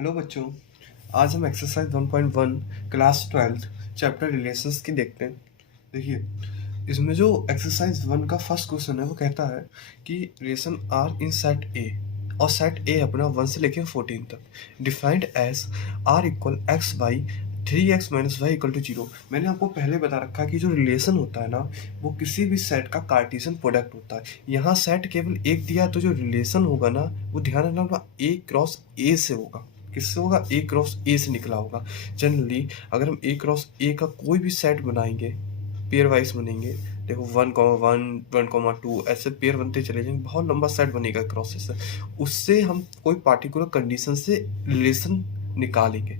Hello बच्चों। आज हम एक्सरसाइज 1.1 क्लास 12 चैप्टर रिलेशंस की देखते हैं। देखिए, इसमें जो एक्सरसाइज 1 का फर्स्ट क्वेश्चन है वो कहता है कि relation R in set A, और सेट ए अपना 1 से लेकर 14 तक defined as R equal x y 3x minus y equal to 0। मैंने आपको पहले बता रखा कि जो रिलेशन होता है ना, वो किसी भी सेट का कार्टेशियन प्रोडक्ट होता है। यहाँ सेट केवल एक दिया है, तो जो रिलेशन होगा ना, वो ध्यान रखना ए क्रॉस ए से होगा। किससे होगा? ए क्रॉस ए से निकला होगा। जनरली अगर हम ए क्रॉस ए का कोई भी सेट बनाएंगे, पेयर वाइज बनेंगे, देखो 1,1 1,2 ऐसे पेयर बनते चले जाएंगे, बहुत लंबा सेट बनेगा क्रॉस से। उससे हम कोई पार्टिकुलर कंडीशन से रिलेशन निकालेंगे।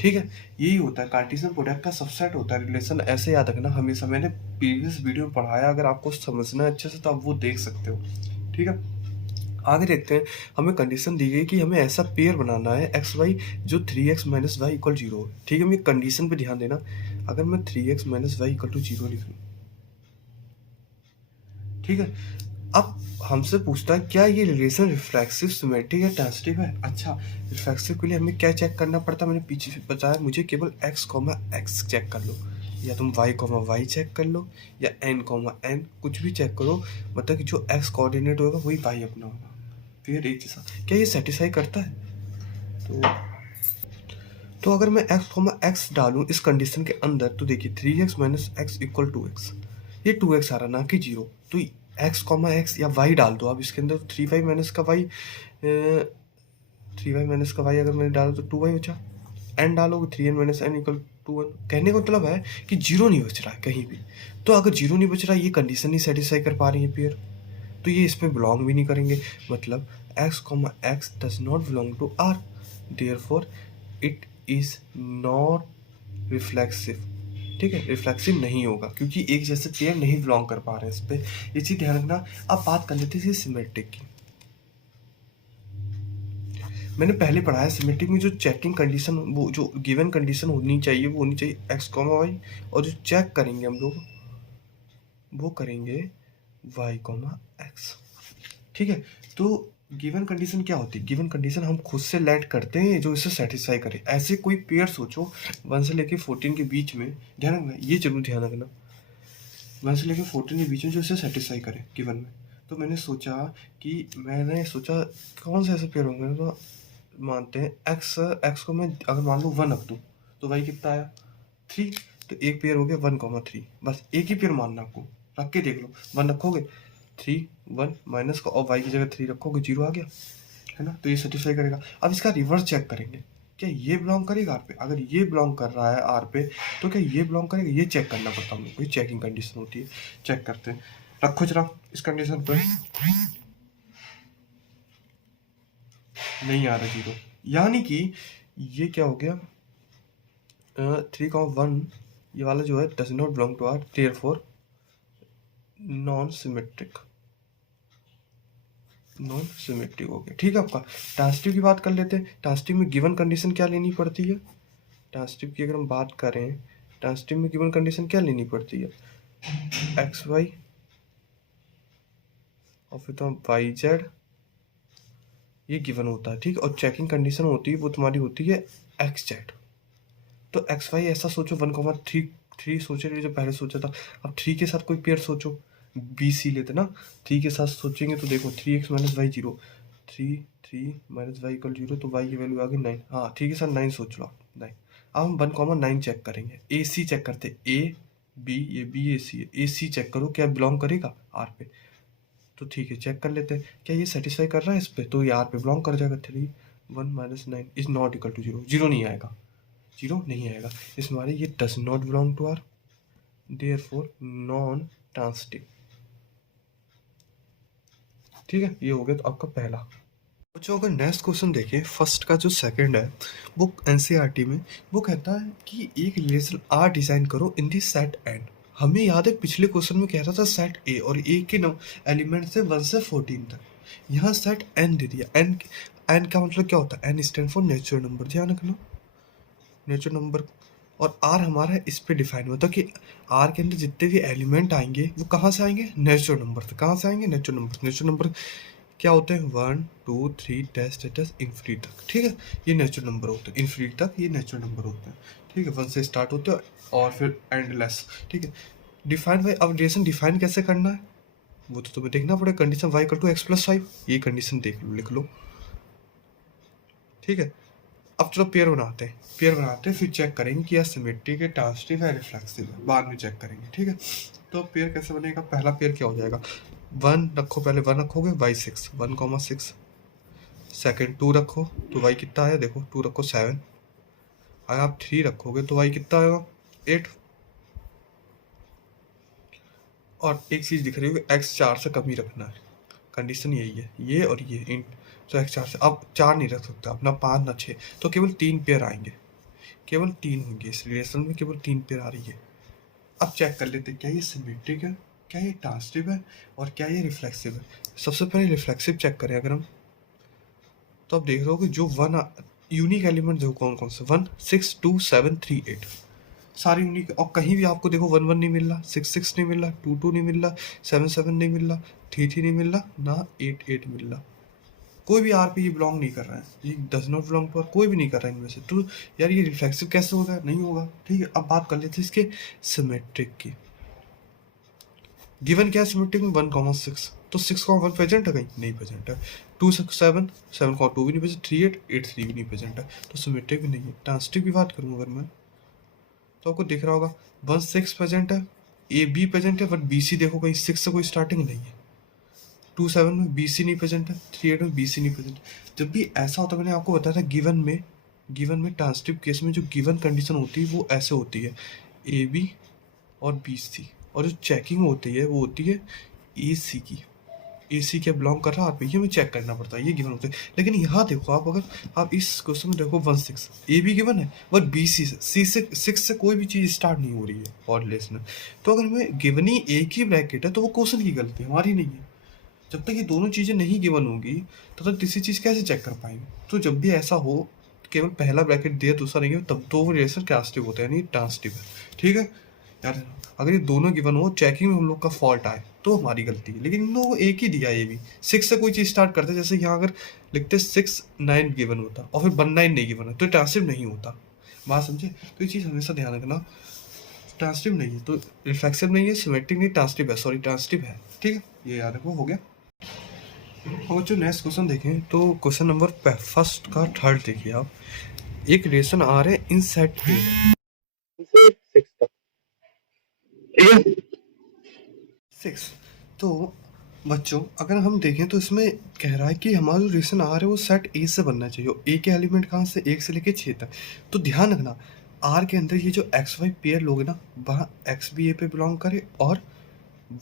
ठीक है, यही होता है कार्टेशियन प्रोडक्ट का सबसेट होता है रिलेशन। ऐसे याद रखना हमेशा, मैंने प्रीवियस वीडियो में पढ़ाया, अगर आपको समझना है अच्छे से तो आप वो देख सकते हो। ठीक है, आगे देखते हैं। हमें कंडीशन दी गई कि हमें ऐसा पेयर बनाना है एक्स वाई जो 3x माइनस वाई इक्वल 0 है। ठीक है, मैं कंडीशन पे ध्यान देना। अगर मैं 3x minus y equal to 0 लिख लूँ, ठीक है, अब हमसे पूछता है क्या ये रिलेशन रिफ्लेक्सिव, सिमेट्रिक या ट्रांजिटिव है। अच्छा, रिफ्लेक्सिव के लिए हमें क्या चेक करना पड़ता है? मैंने पीछे बताया, मुझे केवल x, चेक कर लो, या तुम y, चेक कर लो, या n, कुछ भी चेक करो। मतलब कि जो x कोऑर्डिनेट होगा वही y अपना होगा। फिर एक जैसा क्या ये सेटिस्फाई करता है? तो अगर मैं x डालूं इस कंडीशन के अंदर, तो देखिए 3x minus x equal 2x, ये 2x आ रहा ना कि 0। तो x या y डाल दो आप इसके अंदर। 3y माइनस का y, 3y माइनस का y अगर मैंने डाला तो 2y बचा। n डालोगे 3n माइनस एन इक्वल 2 1। कहने का मतलब है कि 0 नहीं बच रहा है कहीं भी। तो अगर 0 नहीं बच रहा, ये कंडीशन नहीं सेटिस्फाई कर पा रही है पेयर, तो ये इसमें बिलोंग भी नहीं करेंगे। मतलब x does not belong to R, therefore it is not reflexive. ठीक है, रिफ्लेक्सिव नहीं होगा क्योंकि एक जैसे पेयर नहीं बिलोंग कर पा रहे हैं इस पे। ये चीज ध्यान रखना। अब बात कर लेते हैं सिमेट्रिक की। मैंने पहले पढ़ा है सिमेट्रिक में जो चेकिंग कंडीशन, वो जो गिवन कंडीशन होनी चाहिए वो होनी चाहिए x, y, और जो चेक करेंगे हम लोग वो करेंगे y, x। ठीक है, तो गिवन कंडीशन क्या होती है? गिवन कंडीशन हम खुद से लेट करते हैं जो इसे सेटिस्फाई करे। ऐसे कोई पेयर सोचो 1 से लेके 14 के बीच में, ध्यान रखना, ये जरूर ध्यान रखना, 1 से लेके 14 के बीच में जो इसे सेटिस्फाई करे गिवन में। तो मैंने सोचा कौन से ऐसे पेयर होंगे। तो मानते हैं एक्स को मैं अगर मान लो 1 रख दूँ, तो भाई कितना आया? 3। तो एक पेयर हो गया 1,3। बस एक ही पेयर मानना आपको, रख के देख लो। 1 रखोगे 3 1 माइनस का, और y की जगह 3 रखोगे 0 आ गया, है ना। तो ये सेटिस्फाई करेगा। अब इसका रिवर्स चेक करेंगे, क्या ये बिलोंग करेगा आर पे? अगर ये बिलोंग कर रहा है आर पे, तो क्या ये बिलोंग करेगा? ये चेक करना पड़ता है हम लोग को, चेकिंग कंडीशन होती है। चेक करते हैं, रखो जरा इस कंडीशन पर। नहीं आ रहा 0, यानी कि ये क्या हो गया, 3,1 ये वाला जो है does not belong to R, therefore non symmetric हो गया। ठीक है, आपका ट्रांजिटिव की बात कर लेते हैं। ट्रांजिटिव में गिवन कंडीशन क्या लेनी पड़ती है? ट्रांजिटिव की अगर हम बात करें, ट्रांजिटिव में गिवन कंडीशन क्या लेनी पड़ती है? एक्स वाई और फिर तो वाई जेड, ये गिवन होता है। ठीक, और चेकिंग कंडीशन होती है वो तुम्हारी होती है एक्स जेड। तो एक्स वाई ऐसा सोचो 1,3 सोचे जो पहले सोचा था। अब 3 के साथ कोई पेयर सोचो, बी सी लेते ना। 3 के साथ सोचेंगे तो देखो 3x minus y 0, 3 minus y equal 0, तो y की वैल्यू आ गई 9। हाँ, 3 के साथ 9 सोच लो आप, 9। अब हम 1,9 चेक करेंगे। ए सी चेक करते, ए बी, ये बी ए सी है, ए सी चेक करो क्या बिलोंग करेगा आर पे। तो ठीक है, चेक कर लेते हैं क्या ये सेटिस्फाई कर रहा है इस पे, तो ये आर पे बिलोंग कर जाएगा। 3 1 minus 9 is not equal to 0, 0 नहीं आएगा, 0 नहीं आएगा। इसमें हमारे ये does not belong to R, therefore non transitive. ठीक है, ये हो गया तो आपका पहला। बच्चों अगर नेक्स्ट क्वेश्चन देखें, फर्स्ट का जो सेकंड है वो एनसीईआरटी में वो कहता है कि एक रिलेशन आर डिजाइन करो इन दी सेट एन। हमें याद है पिछले क्वेश्चन में कहता था सेट ए, और ए के एलिमेंट से 1 से 14 तक। यहाँ सेट एन दे दिया। एन का मतलब क्या होता है? N stand for natural number, ध्यान रखना, नेचुरल नंबर। और आर हमारा इस पे डिफाइन होता है कि आर के अंदर जितने भी एलिमेंट आएंगे वो कहाँ से आएंगे? नेचुरल नंबर से। कहाँ से आएंगे? Natural number. नेचुरल नंबर क्या होते हैं 1 2 3 टेस्ट इन्फिनिटी तक, ठीक है। ये नेचुरल नंबर होते हैं, इन्फिनिटी तक ये नेचुरल नंबर होते हैं, ठीक है। 1 से स्टार्ट होते हैं और फिर एंडलेस, ठीक है। डिफाइन बाई, अब रिलेशन डिफाइन कैसे करना है वो तो तुम्हें देखना पड़ेगा। Condition y equal to x plus 5, ये कंडीशन देख लो, लिख लो, ठीक है। अब चलो पेयर बनाते हैं, पेयर बनाते हैं, फिर चेक करेंगे कि यह सिमेट्रिक है, ट्रांजिटिव है, रिफ्लेक्सिव है, बाद में चेक करेंगे, ठीक है। तो पेयर कैसे बनेगा, पहला पेयर क्या हो जाएगा, 1 रखो, पहले 1 रखोगे y 6, 1,6, सेकेंड 2 रखो तो y कितना आया देखो, 2 रखो 7, अगर आप 3 रखोगे तो y कितना आएगा 8, और एक चीज़ दिख रही होगी x 4 से कम ही रखना है, कंडीशन यही है, ये और ये इन, तो x 4 से, अब 4 नहीं रख सकता, अपना 5 ना 6, तो केवल 3 पेयर आएंगे, केवल 3 होंगे इस रिलेशन में, केवल 3 पेयर आ रही है। अब चेक कर लेते हैं क्या ये सिमेट्रिक है, क्या ये ट्रांजिटिव है, और क्या ये रिफ्लेक्सिव है। सबसे पहले रिफ्लेक्सिव चेक करें अगर हम, तो आप देख रहे हो कि जो 1 यूनिक एलिमेंट देखो कौन कौन से, 1 6 2 7 3 8, सारी यूनिक, और कहीं भी आपको देखो 1 1 नहीं मिल रहा, 6 6 नहीं मिल रहा, 2 2 नहीं मिल रहा, 7 7 नहीं मिल रहा, 3 3 नहीं मिल रहा, ना 8 8 मिल रहा, कोई भी आर पे ये बिलोंग नहीं कर रहा है, ये does not belong to R, कोई भी नहीं कर रहा है इनमें से, तो यार ये रिफ्लेक्सिव कैसे होगा, नहीं होगा, ठीक है। अब बात कर लेते हैं इसके सिमेट्रिक की। गिवन क्या है सिमेट्रिक में, 1,6, तो 6,1 प्रेजेंट है, कहीं नहीं प्रेजेंट है, 2 6 7, 7,2 भी नहीं प्रेजेंट, 3 8 8 3 भी नहीं प्रेजेंट है, तो सिमेट्रिक भी नहीं है। ट्रांजिटिव की बात करूँ अगर मैं, तो आपको दिख रहा होगा 1 6 प्रेजेंट है, ए बी प्रेजेंट है, बट बी सी देखो कहीं 6 से कोई स्टार्टिंग नहीं है, 2 7 में बी सी नहीं प्रेजेंट है, 3 8 में बी सी नहीं प्रेजेंट। जब भी ऐसा होता है, मैंने आपको बताया था गिवन में ट्रांजिटिव केस में जो गिवन कंडीशन होती है वो ऐसे होती है, ए बी और बी सी, और जो चेकिंग होती है वो होती है ए सी की, ए सी क्या बिलोंग कर रहा है आप, ये हमें चेक करना पड़ता है, ये गिवन होते हैं। लेकिन यहाँ देखो आप, अगर आप इस क्वेश्चन में देखो 1 6 ए बी गिवन है, बट बी सी से, सी से 6 से कोई भी चीज़ स्टार्ट नहीं हो रही है और लेस में, तो अगर हमें गिवन ही एक ही ब्रैकेट है तो वो क्वेश्चन की गलती हमारी नहीं है। जब तक ये दोनों चीज़ें नहीं गिवन होगी तब तक तीसरी चीज़ कैसे चेक कर पाएंगे। तो जब भी ऐसा हो केवल पहला ब्रैकेट दिया दूसरा नहीं है, तब तो वो रिलेशन ट्रांजिटिव होता है, यानी ट्रांजिटिव है, ठीक है यार। अगर ये दोनों गिवन हो, चेकिंग में हम लोग का फॉल्ट आए तो हमारी गलती है, लेकिन इन लोगों को एक ही दिया, ये भी 6 से कोई चीज़ स्टार्ट करते, जैसे यहाँ अगर लिखते 6 9 गिवन होता और फिर 1 9 नहीं गिवन है तो ट्रांजिटिव नहीं होता, बात समझे। तो ये चीज़ हमेशा ध्यान रखना, ट्रांजिटिव नहीं है तो रिफ्लेक्सिव नहीं है, सिमेट्रिक नहीं, ट्रांजिटिव है, सॉरी ट्रांजिटिव है, ठीक है, ये याद रखो, हो गया। और जो नेक्स्ट क्वेश्चन देखें तो क्वेश्चन नंबर फर्स्ट का थर्ड देखिए आप, एक रिलेशन आ रहे इन सेट पे 6 तक, ठीक है 6, तो बच्चों अगर हम देखें तो इसमें कह रहा है कि हमारा जो रिलेशन आ रहा है वो सेट ए से बनना चाहिए, ए के एलिमेंट कहाँ से, 1 से लेके 6 तक। तो ध्यान रखना आर के अंदर ये जो एक्स वाई पेयर लोगे ना, वहाँ एक्स भी ए पे बिलोंग करे और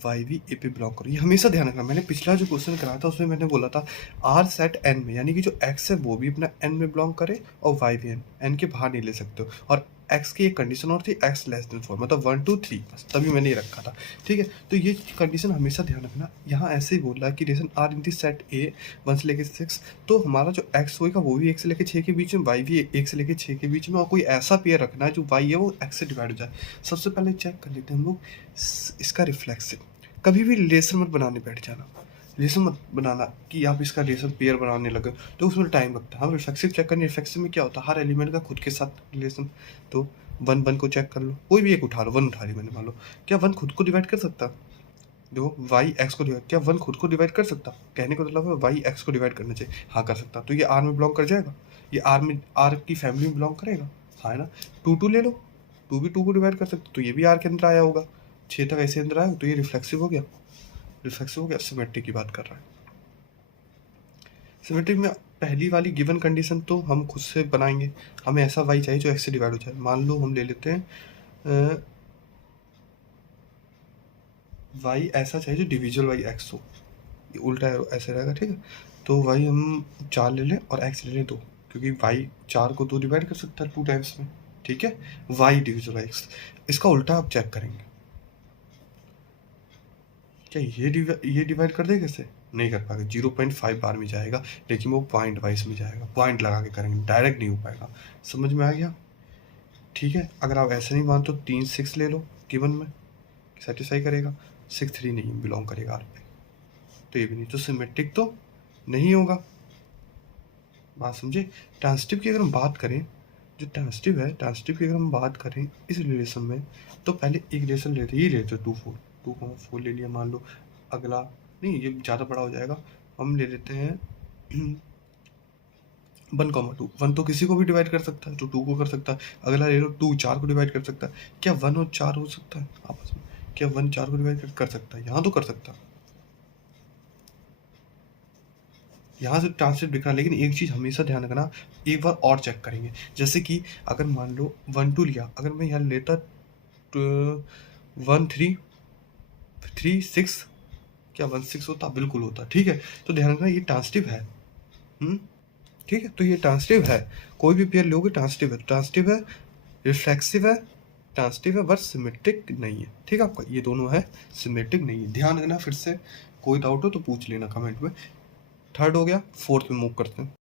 वाई भी ए पे बिलोंग करो, ये हमेशा ध्यान रखना। मैंने पिछला जो क्वेश्चन कराया था उसमें मैंने बोला था आर सेट एन में, यानी कि जो एक्स है वो भी अपना एन में बिलोंग करे और वाई भी एन के बाहर नहीं ले सकते हो, और एक्स की एक कंडीशन और थी एक्स लेस देन 4, मतलब 1 2 3, बस तभी मैंने ये रखा था, ठीक है। तो ये कंडीशन हमेशा ध्यान रखना। यहाँ ऐसे ही बोल रहा है कि relation R in the set A 1 से लेके 6, तो हमारा जो एक्स होगा वो भी 1 से लेके 6 के बीच में, वाई भी 1 से लेके 6 के बीच में, और कोई ऐसा पेयर रखना है जो वाई है वो एक्स से डिवाइड हो जाए। सबसे पहले चेक कर लेते हैं हम लोग इसका रिफ्लेक्सिव। कभी भी रिलेशन मत बनाने बैठ जाना, रिलेशन मत बनाना कि आप इसका रिलेशन पेयर बनाने लगे तो उसमें टाइम लगता है। हम रिफ्लेक्सिव चेक करने, रिफ्लेक्सिव में क्या होता है, हर एलिमेंट का खुद के साथ रिलेशन। तो 1 1 को चेक कर लो, कोई भी एक उठा लो, 1 उठा ली मैंने, मान लो क्या 1 खुद को डिवाइड कर सकता, देखो वाई एक्स को डिवाइड, क्या 1 खुद को डिवाइड कर सकता, कहने का मतलब है वाई एक्स को डिवाइड करना चाहिए, हाँ कर सकता। तो ये आर में बिलोंग कर जाएगा, ये आर में, आर की फैमिली में बिलोंग करेगा, हाँ है ना। 2 2 ले लो, 2 भी 2 को डिवाइड कर सकते, तो ये भी आर के अंदर आया होगा, 6 तक ऐसे अंदर आया, तो ये रिफ्लेक्सिव हो गया, रिफ्लेक्सिव हो गया। सिमेट्रिक की बात कर रहा है, सिमेट्रिक में पहली वाली गिवन कंडीशन तो हम खुद से बनाएंगे, हमें ऐसा वाई चाहिए जो एक्स से डिवाइड हो जाए। मान लो हम ले लेते हैं वाई ऐसा चाहिए जो डिविजुअल वाई एक्स हो, ये उल्टा एरो ऐसे रहेगा, ठीक है। तो वाई हम 4 ले लें और एक्स ले लें 2, क्योंकि वाई 4 को 2 डिवाइड कर सकता है 2 टाइम्स में, ठीक है। वाई डिविजुअल वाई एक्स, इसका उल्टा आप चेक करेंगे, क्या ये डिवाइड कर दे, कैसे नहीं कर पाएगा, 0.5 बार में जाएगा, लेकिन वो पॉइंट वाइज में जाएगा, पॉइंट लगा के करेंगे, डायरेक्ट नहीं हो पाएगा। समझ में आ गया, ठीक है। अगर आप ऐसे नहीं मानते तो 3 6 ले लो, गिवन में सेटिस्फाई करेगा, 6 3 नहीं बिलोंग करेगा आर पे, तो ये भी नहीं, तो सिमेट्रिक तो नहीं होगा। बात समझे। ट्रांसिटिव की अगर हम बात करें, जो ट्रांसिटिव है, ट्रांसिटिव की अगर हम बात करें इस रिलेशन में, तो पहले एक रिलेशन लेते, ये लेते 2 4 ले लिया मान लो। अगला नहीं, ये ज़्यादा बड़ा हो जाएगा, हम ले लेते हैं 1 2। 1 तो किसी को भी डिवाइड कर सकता है, तो 2 को कर सकता है। अगला ले लो 2 4 को डिवाइड कर सकता है। क्या 1 और 4 हो सकता है आपस में? क्या 1 4 को डिवाइड कर सकता है? यहाँ तो कर सकता है, यहाँ से ट्रांसलेट दिख रहा है। लेकिन एक चीज़ हमेशा ध्यान रखना, एक बार और चेक करेंगे। जैसे कि अगर मान लो 1 2 लिया, अगर मैं यहाँ लेता 1 3 3 6, क्या 1 6 होता? बिल्कुल होता। ठीक है, तो ध्यान रखना ये ट्रांसिटिव है। ठीक है, तो ये ट्रांसिटिव है। कोई भी पेयर लोगे ट्रांसिटिव है, ट्रांसिटिव है, रिफ्लेक्सिव है, ट्रांसिटिव है, बस सिमेट्रिक नहीं है। ठीक है, आपका ये दोनों है, सिमेट्रिक नहीं है। ध्यान रखना। फिर से कोई डाउट हो तो पूछ लेना कमेंट में। थर्ड हो गया, फोर्थ में मूव करते हैं।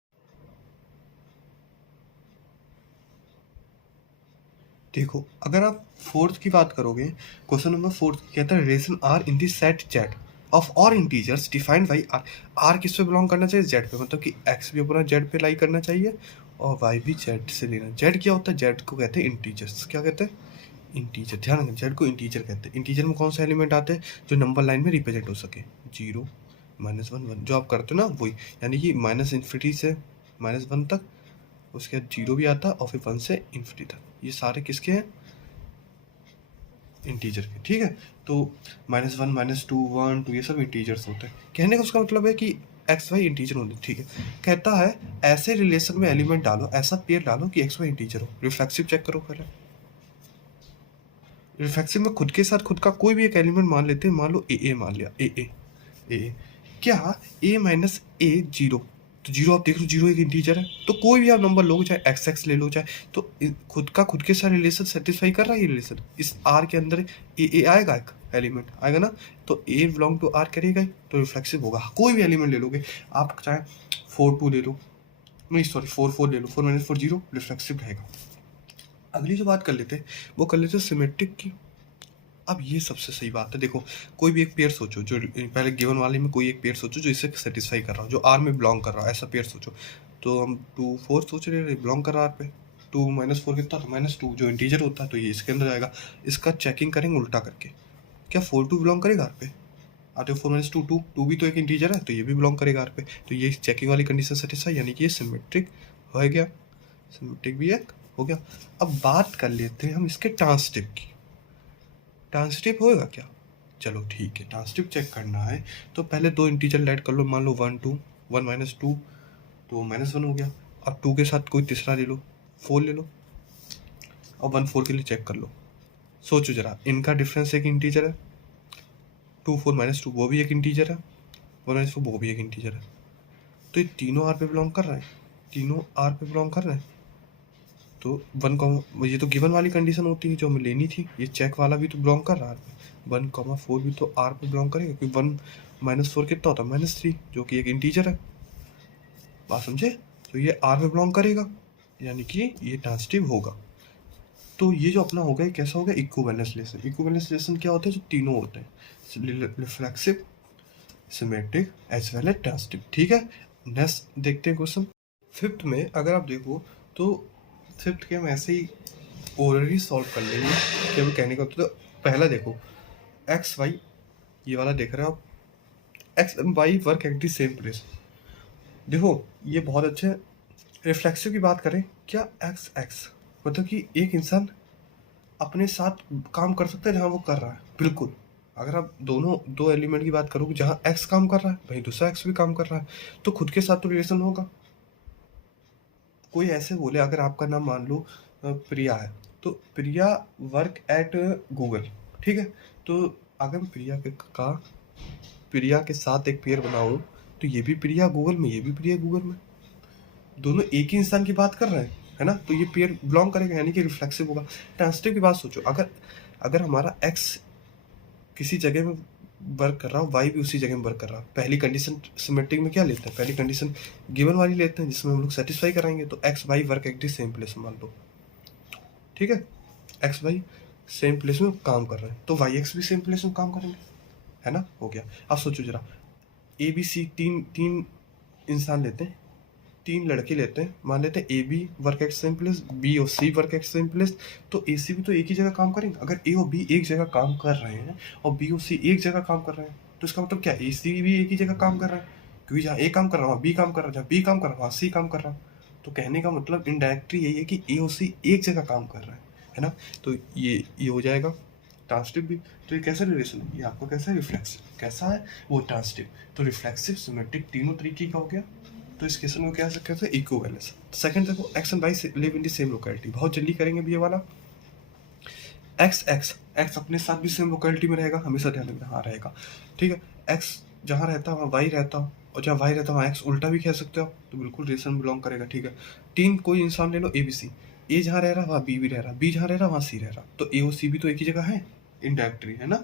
देखो, अगर आप फोर्थ की बात करोगे, क्वेश्चन नंबर 4 कहता है relation R in the set Z of all integers defined by R. R किस पे बिलोंग करना चाहिए? जेड पे, मतलब कि एक्स भी अपना जेड पे लाई करना चाहिए और वाई भी जेड से लेना। जेड क्या होता है? जेड को कहते हैं इंटीजर्स। क्या कहते हैं? इंटीजर। ध्यान रखना, जेड को इंटीजर कहते हैं। इंटीजर में कौन सा एलिमेंट आते हैं जो नंबर लाइन में रिप्रेजेंट हो सके? 0 -1 1, जो आप करते हो ना वही, यानी कि माइनस इन्फिनिटी से -1 तक, उसके बाद 0 भी आता है और फिर 1 से इन्फिनिटी तक। ये सारे किसके हैं? इंटीजर के। ठीक है, तो -1 -2 1 2 ये सब इंटीजर्स होते हैं। कहने का उसका मतलब है कि एक्स वाई इंटीजर होते हैं। ठीक है, कहता है ऐसे रिलेशन में एलिमेंट डालो, ऐसा पेयर डालो कि एक्स वाई इंटीजर हो। रिफ्लेक्सिव चेक करो पहले। रिफ्लेक्सिव में खुद के साथ खुद का कोई भी एक एलिमेंट मान लेते हैं। मान लो ए मान लिया, ए क्या a माइनस ए 0, तो 0 आप देख लो, 0 एक इंटीजर है। तो कोई भी आप नंबर लो, चाहे x ले लो, चाहे, तो खुद के साथ रिलेशन सेटिस्फाई कर रहा है ये रिलेशन। इस r के अंदर ए आएगा, एक एलिमेंट आएगा ना, तो a बिलोंग टू r करेगा ही, तो रिफ्लेक्सिव होगा। कोई भी एलिमेंट ले लोगे आप, चाहे 4 2 ले लो, नहीं सॉरी 4 4 ले लो, 4 - 4 0, रिफ्लेक्सिव रहेगा। अगली जो बात कर लेते हैं वो कर लेते हैं सिमेट्रिक की। अब ये सबसे सही बात है। देखो, कोई भी एक पेयर सोचो, जो पहले गिवन वाले में कोई एक पेयर सोचो जो इसे सेटिस्फाई कर रहा हो, जो आर में बिलोंग कर रहा है, ऐसा पेयर सोचो। तो हम 2 4 सोच रहे हैं, बिलोंग कर रहा है आर पे। 2 -4 कितना? तो -2 जो इंटीजर होता है, तो ये इसके अंदर आएगा। इसका चेकिंग करेंगे उल्टा करके। क्या 4 2 बिलोंग करेगा आर पे? आते 4 - 2 2 2 भी तो एक इंटीजर है, तो ये भी बिलोंग करेगा आर पे। तो ये चेकिंग वाली कंडीशन सेटिस्फाई, यानी कि ये सिमेट्रिक हो गया। सिमेट्रिक भी एक हो गया। अब बात कर लेते हैं हम इसके ट्रांसिटिव की। ट्रांसिटिव होएगा क्या? चलो ठीक है, ट्रांसिटिव चेक करना है तो पहले 2 इंटीजर ऐड कर लो। मान लो 1 2, 1 - 2 तो -1 हो गया। अब 2 के साथ कोई तीसरा ले लो, 4 ले लो, और 1 4 के लिए चेक कर लो। सोचो जरा, इनका डिफरेंस एक इंटीजर है। 2 4 -2 वो भी एक इंटीजर है, 1 - 4 वो भी एक इंटीजर है। तो ये तीनों आर पे बिलोंग कर रहे हैं, तीनों आर पे बिलोंग कर रहे हैं। तो 1, ये तो गिवन वाली कंडीशन होती है जो हमें लेनी थी। ये चेक वाला भी तो बिलोंग कर रहा है। 1, 4 भी तो आर पे बिलोंग करेगा, क्योंकि 1 - 4 कितना होता है? -3, जो कि एक इंटीजर है। बात समझे? तो ये आर पे बिलोंग करेगा, यानी कि ये ट्रांसिटिव होगा। तो ये जो अपना हो गया, कैसा हो गया? Equivalence relation. इक्विवेलेंस रिलेशन क्या होता है? जो तीनों होते हैं, reflexive, symmetric as well as transitive. ठीक है, नेक्स्ट देखते हैं क्वेश्चन। फिफ्थ में अगर आप देखो तो फिफ्थ के हम ऐसे ही ओरली सॉल्व कर लेंगे कि हम कहने का। तो पहला देखो, एक्स वाई ये वाला देख रहे हो आप, x and y work at the same place. देखो ये बहुत अच्छे। रिफ्लेक्सिव की बात करें, क्या एक्स एक्स मतलब कि एक इंसान अपने साथ काम कर सकता है जहाँ वो कर रहा है? बिल्कुल। अगर आप दोनों दो एलिमेंट की बात करोगे, जहाँ एक्स काम कर रहा है वहीं दूसरा एक्स भी काम कर रहा है, तो खुद के साथ तो रिलेशन होगा। कोई ऐसे बोले, अगर आपका नाम मान लो प्रिया है, तो प्रिया वर्क एट गूगल। ठीक है, तो अगर प्रिया के साथ एक पेयर बनाऊं, तो ये भी प्रिया गूगल में, ये भी प्रिया गूगल में, दोनों एक ही इंसान की बात कर रहे हैं, है ना? तो ये पेयर बिलोंग करेगा, यानी कि रिफ्लेक्सिव होगा। ट्रांसिटिव की बात सोचो, अगर हमारा एक्स किसी जगह में वर्क कर रहा हो, वाई भी उसी जगह में वर्क कर रहा है। पहली कंडीशन सिमेट्रिक में क्या लेते हैं? पहली कंडीशन गिवन वाली लेते हैं, जिसमें हम लोग सेटिस्फाई कराएंगे। तो x y work at the same place मान लो। ठीक है, एक्स वाई सेम प्लेस में काम कर रहे हैं, तो वाई एक्स भी सेम प्लेस में काम करेंगे, है ना? हो गया। अब सोचो जरा, ए बी सी तीन इंसान लेते हैं, 3 लड़के लेते हैं, मान लेते हैं A B work at same place, B और C work at same place, तो ए सी भी तो एक ही जगह काम करेंगे। अगर ए और बी एक जगह काम कर रहे हैं और बी और सी एक जगह काम कर रहे हैं, तो इसका मतलब क्या, ए सी भी एक ही जगह काम कर रहा है, क्योंकि जहाँ ए काम कर रहा है वहाँ बी काम कर रहा है, जहाँ बी काम कर रहा है वहाँ सी काम कर रहा है। तो कहने का मतलब इनडायरेक्टली यही है कि ए और सी एक जगह काम कर रहे है ना। तो ये हो जाएगा ट्रांसटिव भी। तो ये कैसा रिलेशन है, ये आपका कैसा है, रिफ्लेक्सिव। कैसा है वो, ट्रांसटिव। तो रिफ्लेक्सिव, सिमेट्रिक, तीनों तरीके का हो गया। तो इस केस में क्या कहते हैं, इक्विवेलेंस। सेकंड देखो, x and y live in the same locality, बहुत जल्दी करेंगे भी ये वाला। एक्स अपने साथ भी सेम लोकेलिटी में रहेगा, हमेशा ध्यान रखना, हाँ रहेगा, ठीक है। एक्स जहाँ रहता है वहाँ वाई रहता, और जहाँ वाई रहता है वहाँ एक्स, उल्टा भी कह सकते हो, तो बिल्कुल रिलेशन में बिलोंग करेगा, ठीक है। 3 कोई इंसान ले लो, ए बी सी, ए जहाँ रह रहा है वहाँ बी भी रह रहा, बी जहाँ रह रहा है वहाँ सी रह रहा, तो ए और सी भी तो एक ही जगह है इनडायरेक्टली, है ना।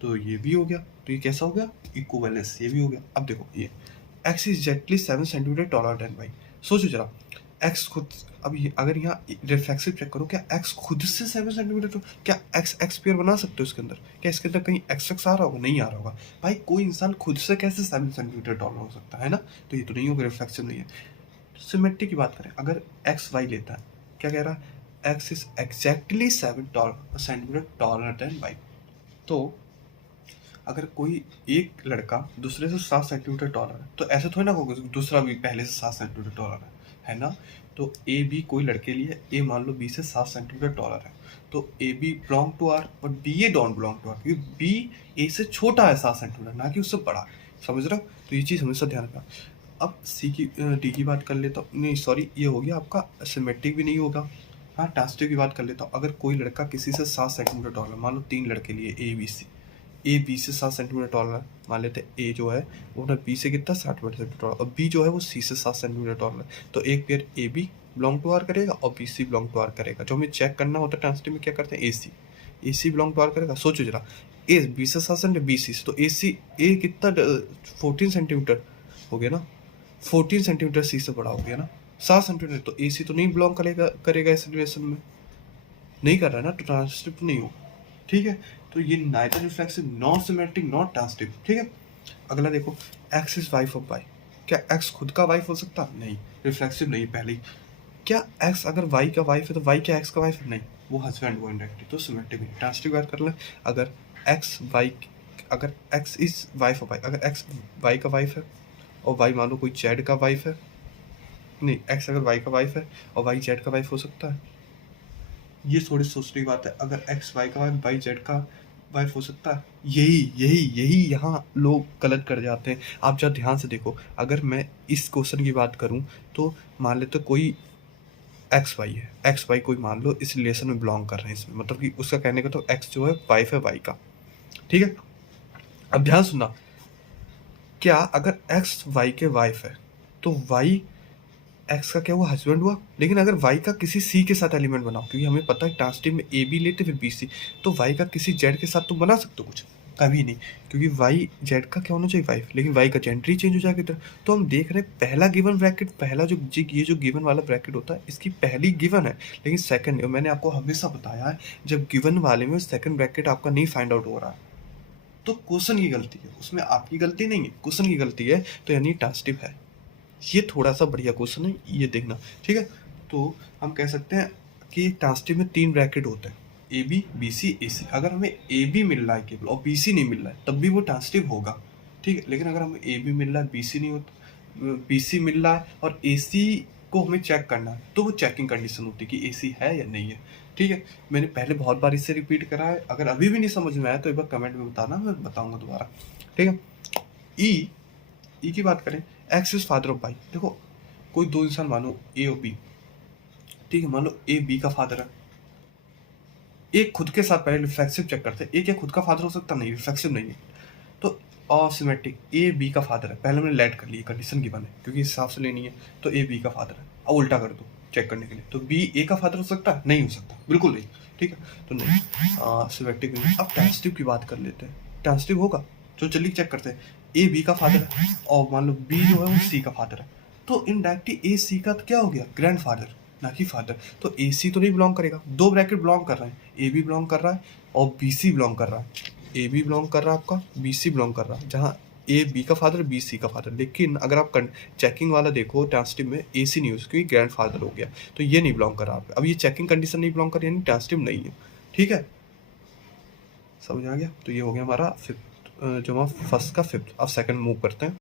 तो ये भी हो गया। तो ये कैसा हो गया, इक्विवेलेंस, ये भी हो गया। अब देखो ये x is exactly 7 centimetre taller than y. सोचो जरा, एक्स खुद, अब ये अगर यहाँ रिफ्लेक्सिव चेक करो, क्या एक्स खुद से 7 सेंटीमीटर, तो क्या एक्स पेयर बना सकते हो इसके अंदर, क्या इसके अंदर कहीं एक्स आ रहा होगा, नहीं आ रहा होगा भाई। कोई इंसान खुद से कैसे 7 सेंटीमीटर टॉलर हो सकता है ना, तो ये तो नहीं होगा, रिफ्लेक्सिव नहीं है। सिमेट्री की बात करें, अगर एक्स वाई लेता है, क्या कह रहा है, x is exactly 7 centimetre taller than y. तो अगर कोई एक लड़का दूसरे से 7 सेंटीमीटर टॉलर है, तो ऐसे थोड़ी ना होगा दूसरा भी पहले से 7 सेंटीमीटर टॉलर है ना। तो ए बी कोई लड़के लिए, ए मान लो बी से 7 सेंटीमीटर टॉलर है, तो A B belong to R, but B A don't belong to R, क्योंकि बी ए से छोटा है 7 सेंटीमीटर, ना कि उससे बड़ा, समझ रहे हो। तो ये चीज़ हमेशा ध्यान रखना। अब सी की डी की बात कर लेता हूँ, नहीं सॉरी, ये हो गया आपका सिमेट्रिक भी नहीं होगा। हाँ, ट्रांसटिव की बात कर लेता हूँ। अगर कोई लड़का किसी से 7 सेंटीमीटर टॉलर, मान लो 3 लड़के लिए A B C, A B से 7 सेंटीमीटर टॉलर, मान लेते हैं ए जो है वो अपना बी से कितना 60 सेंटीमीटर टॉलर, और बी जो है वो सी से 7 सेंटीमीटर टॉलर, तो एक pair A B belong to R करेगा और B C belong to R करेगा। जो हमें चेक करना होता है ट्रांसटिव में, क्या करते हैं, ए सी बिलोंग टू आर करेगा। सोचो जरा, ए बी से 7 सेंटीमीटर, बी सी से, तो ए सी ए कितना 14 सेंटीमीटर हो गया ना, 14 सेंटीमीटर सी से बड़ा हो गया ना, 7 सेंटीमीटर, तो ए सी तो नहीं बिलोंग करेगा इस रिलेशन में, नहीं कर रहा है ना, तो ट्रांसटिव नहीं होगा, ठीक है। तो ये neither reflexive, not symmetric, not transitive, ठीक है। अगला देखो, x is wife of y, क्या एक्स खुद का वाइफ हो सकता, नहीं, रिफ्लेक्सिव नहीं पहले ही। क्या एक्स अगर वाई का वाइफ है, तो वाई क्या एक्स का वाइफ है, नहीं, वो हस्बैंड वो इनडायरेक्टली, तो सिमेट्रिक नहीं। ट्रांसटिव बात कर ले, अगर एक्स वाई, अगर x is wife of y, अगर एक्स वाई का वाइफ है और वाई मान लो कोई जेड का वाइफ है, नहीं, एक्स अगर वाई का वाइफ है और वाई जेड का वाइफ हो सकता है, ये थोड़ी सोचने की बात है। अगर एक्स वाई का वाइफ वाई जेड का वाइफ हो सकता है, यही यहाँ लोग गलत कर जाते हैं। आप जब ध्यान से देखो, अगर मैं इस क्वेश्चन की बात करूं, तो मान लेते कोई एक्स वाई है, एक्स वाई कोई मान लो इस रिलेशन में बिलोंग कर रहे हैं, इसमें मतलब कि उसका कहने का तो एक्स जो है वाइफ है वाई का, ठीक है। अब ध्यान सुनना, क्या अगर एक्स वाई के वाइफ है, तो वाई एक्स का क्या हुआ, हस्बैंड हुआ। लेकिन अगर वाई का किसी सी के साथ एलिमेंट बनाओ, क्योंकि हमें पता है ट्रांसटिव में ए बी लेते फिर बी सी, तो वाई का किसी जेड के साथ तुम बना सकते हो कुछ, कभी नहीं, क्योंकि वाई जेड का क्या होना चाहिए, वाइफ, लेकिन वाई का जेंडर ही चेंज हो जाएगा इधर। तो हम देख रहे हैं पहला गिवन ब्रैकेट, पहला जो ये जो गिवन वाला ब्रैकेट होता है, इसकी पहली गिवन है, लेकिन सेकंड, मैंने आपको हमेशा बताया है, जब गिवन वाले में सेकंड ब्रैकेट आपका नहीं फाइंड आउट हो रहा है, तो क्वेश्चन की गलती है, उसमें आपकी गलती नहीं है, क्वेश्चन की गलती है, तो यानी ट्रांसटिव है। ये थोड़ा सा बढ़िया क्वेश्चन है, ये देखना, ठीक है। तो हम कह सकते हैं कि ट्रांसटिव में 3 ब्रैकेट होते हैं, ए बी, बी सी, ए सी। अगर हमें ए बी मिल रहा है केवल और बी सी नहीं मिल रहा है, तब भी वो ट्रांसटिव होगा, ठीक है। लेकिन अगर हमें ए बी मिल रहा है, बी सी नहीं होता, बी सी मिल रहा है और ए सी को हमें चेक करना है, तो वो चेकिंग कंडीशन होती है कि ए सी है या नहीं है, ठीक है। मैंने पहले बहुत बार इससे रिपीट करा है, अगर अभी भी नहीं समझ में आया तो एक बार कमेंट में बताना, मैं बताऊंगा दोबारा, ठीक है। ई की बात करें, x is father of y. देखो, कोई 2 इंसान मानो ए और बी, ठीक है, मान लो ए बी का फादर है, एक खुद के साथ पहले रिफ्लेक्सिव चेक करते हैं, ए क्या खुद का फादर हो सकता, नहीं, रिफ्लेक्सिव नहीं है। तो सिमेट्रिक, ए बी का फादर है, पहले मैंने लेट कर ली, कंडीशन की बने क्योंकि इस हिसाब से लेनी है, तो ए बी का फादर है, अब उल्टा कर दो चेक करने के लिए, तो बी ए का फादर हो सकता है, नहीं हो सकता, बिल्कुल नहीं, ठीक है, तो नहीं, सिमेट्रिक नहीं। अब ट्रांसटिव की बात कर लेते हैं, ट्रांसटिव होगा, तो चलिए चेक करते हैं, ए बी का फादर है और मान लो बी जो है वो सी का फादर है, तो इनडायरेक्टली ए सी का क्या हो गया, ग्रैंड फादर, ना कि फादर। तो ए सी तो नहीं बिलोंग करेगा, 2 ब्रैकेट बिलोंग कर रहे हैं, ए बी बिलोंग कर रहा है और बी सी बिलोंग कर रहा है, ए बी बिलोंग कर रहा है आपका, बी सी बिलोंग कर रहा है, जहाँ ए बी का फादर, बी सी का फादर, लेकिन अगर आप चेकिंग वाला देखो ट्रांसटिव में ए सी नहीं, उसकी ग्रैंड फादर हो गया, तो ये नहीं बिलोंग करा। अब ये चेकिंग कंडीशन नहीं बिलोंग कर, यानी ट्रांसटिव नहीं है। ठीक है, समझ आ गया। तो ये हो गया हमारा फिफ्थ, जो हमारा फर्स्ट का फिफ्थ। अब सेकंड मूव करते हैं।